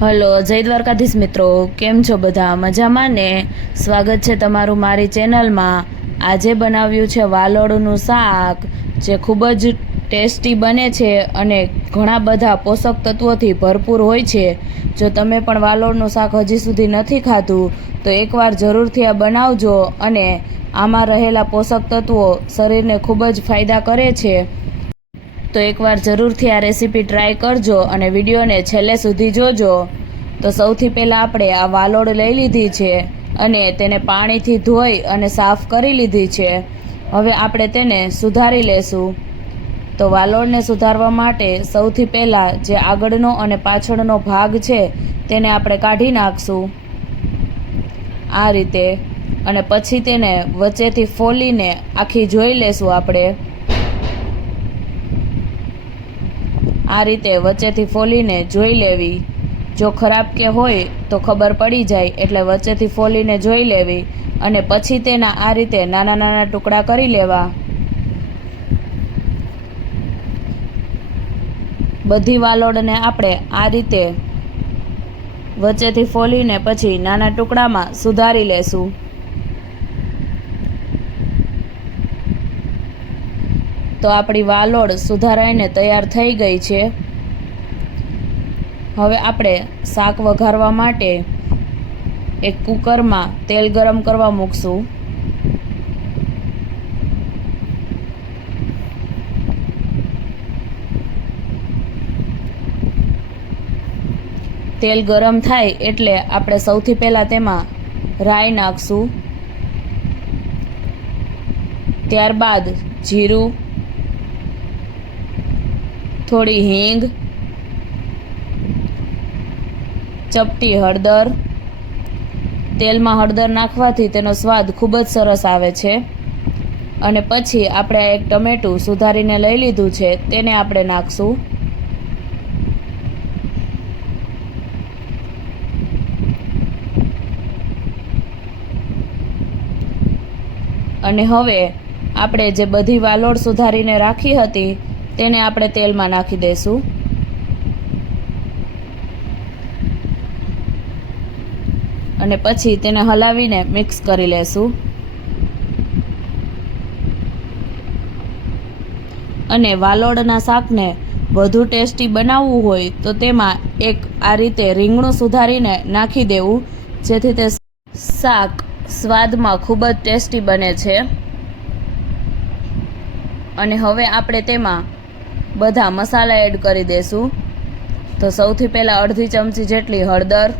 Hello, જય દ્વારકાધીશ મિત્રો, કેમ છો બધા? મજામાં ને? સ્વાગત છે તમારું મારી ચેનલમાં. આજે બનાવ્યું છે વાલોળનું શાક, જે ખૂબ જ ટેસ્ટી બને છે અને ઘણા બધા પોષક તત્વોથી ભરપૂર હોય છે. જો તમે પણ વાલોળનું શાક હજી સુધી નથી ખાધું તો એકવાર જરૂરથી આ બનાવજો, અને આમાં રહેલા પોષક તત્વો શરીરને ખૂબ જ ફાયદા કરે છે. તો એકવાર જરૂરથી આ રેસીપી ટ્રાય કરજો અને વિડીયોને છેલ્લે સુધી જોજો. તો સૌથી પહેલાં આપણે આ વાલોળ લઈ લીધી છે અને તેને પાણીથી ધોઈ અને સાફ કરી લીધી છે. હવે આપણે તેને સુધારી લેશું. તો વાલોળને સુધારવા માટે સૌથી પહેલાં જે આગળનો અને પાછળનો ભાગ છે તેને આપણે કાઢી નાખશું આ રીતે, અને પછી તેને વચ્ચેથી ફોલીને આખી જોઈ લેશું આપણે. આ રીતે વચ્ચેથી ફોલીને જોઈ લેવી. જો ખરાબ કે હોય તો ખબર પડી જાય, એટલે વચ્ચેથી ફોલીને જોઈ લેવી અને પછી તેના આ રીતે નાના નાના ટુકડા કરી લેવા. બધી વાલોળને આપણે આ રીતે વચ્ચેથી ફોલીને પછી નાના ટુકડામાં સુધારી લેશું. તો આપણી વાલોળ સુધારાઈને તૈયાર થઈ ગઈ છે. હવે આપણે શાક વઘારવા માટે એક કુકરમાં તેલ ગરમ કરવા મૂકશું. તેલ ગરમ થાય એટલે આપણે સૌથી પહેલાં તેમાં રાઈ નાખશું, ત્યારબાદ જીરું, થોડી હિંગ, ચપટી હળદર. તેલમાં હળદર નાખવાથી તેનો સ્વાદ ખૂબ જ સરસ આવે છે. અને પછી આપણે એક ટમેટું સુધારીને લઈ લીધું છે તેને આપણે નાખશું. અને હવે આપણે જે બધી વાલોળ સુધારીને રાખી હતી તેને આપણે તેલમાં નાખી દઈશું. અને પછી તેને હલાવીને મિક્સ કરી લેશું. અને વાલોળના શાકને વધુ ટેસ્ટી બનાવવું હોય તો તેમાં એક આ રીતે રીંગણું સુધારીને નાખી દેવું, જેથી તે શાક સ્વાદમાં ખૂબ જ ટેસ્ટી બને છે. અને હવે આપણે તેમાં બધા મસાલા એડ કરી દઈશું. તો સૌથી પહેલાં અડધી ચમચી જેટલી હળદર,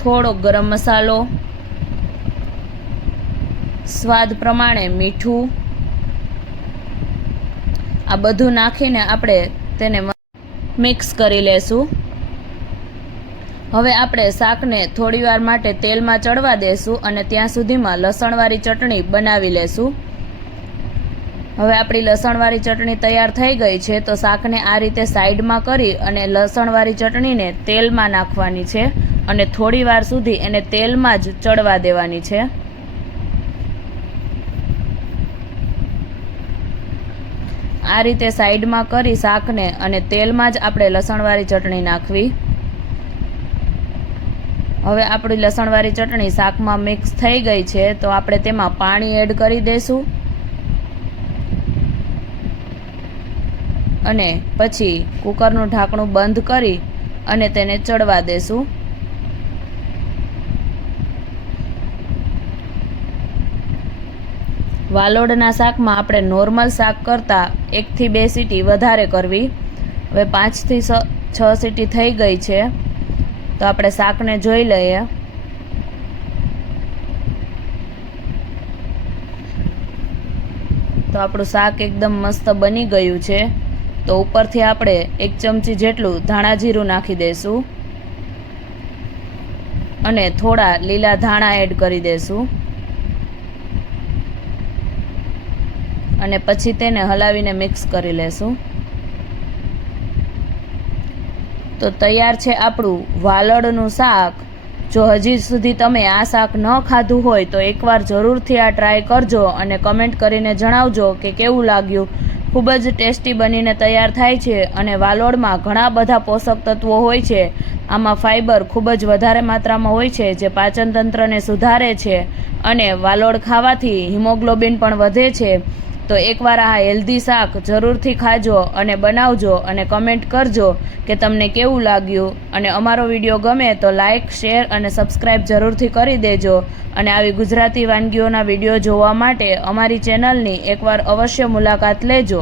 થોડો ગરમ મસાલો, સ્વાદ પ્રમાણે મીઠું, આ બધું નાખીને આપણે તેને મિક્સ કરી લેશું. હવે આપણે શાકને થોડીવાર માટે તેલમાં ચડવા દેશું અને ત્યાં સુધીમાં લસણવાળી ચટણી બનાવી લેશું. હવે આપણી લસણવાળી ચટણી તૈયાર થઈ ગઈ છે. તો શાકને આ રીતે સાઈડમાં કરી અને લસણવાળી ચટણીને તેલમાં નાખવાની છે અને થોડીવાર સુધી એને તેલમાં જ ચડવા દેવાની છે. આ રીતે સાઈડમાં કરી શાકને અને તેલમાં જ આપણે લસણવાળી ચટણી નાખવી. હવે આપણી લસણવાળી ચટણી શાકમાં મિક્સ થઈ ગઈ છે. તો આપણે તેમાં પાણી એડ કરી દઈશું અને પછી કુકરનું ઢાંકણું બંધ કરી અને તેને ચડવા દેશું. વાલોળના શાકમાં આપણે નોર્મલ શાક કરતાં 1 થી 2 સીટી વધારે કરવી. હવે 5 થી 6 સીટી થઈ ગઈ છે. તો આપણે શાકને જોઈ લઈએ. તો આપણું શાક એકદમ મસ્ત બની ગયું છે. તો ઉપરથી આપણે 1 ચમચી જેટલું ધાણા જીરું નાખી દઈશું અને થોડા લીલા ધાણા એડ કરી દઈશું. અને પછી તેને હલાવીને મિક્સ કરી લેશું. તો તૈયાર છે આપણું વાલોળનું શાક. જો હજી સુધી તમે આ શાક ન ખાધું હોય તો એકવાર જરૂરથી આ ટ્રાય કરજો અને કમેન્ટ કરીને જણાવજો કે કેવું લાગ્યું. ખૂબ જ ટેસ્ટી બનીને તૈયાર થાય છે અને વાલોડમાં ઘણા બધા પોષક તત્વો હોય છે. આમાં ફાઇબર ખૂબ જ વધારે માત્રામાં હોય છે જે પાચન તંત્રને સુધારે છે અને વાલોડ ખાવાથી હિમોગ્લોબિન પણ વધે છે. તો એકવાર આ હેલ્ધી શાક જરૂરથી ખાજો અને બનાવજો અને કમેન્ટ કરજો કે તમને કેવું લાગ્યું. અને અમારો વિડીયો ગમે તો લાઇક, શેર અને સબસ્ક્રાઈબ જરૂરથી કરી દેજો. અને આવી ગુજરાતી વાનગીઓના વિડીયો જોવા માટે અમારી ચેનલની એકવાર અવશ્ય મુલાકાત લેજો.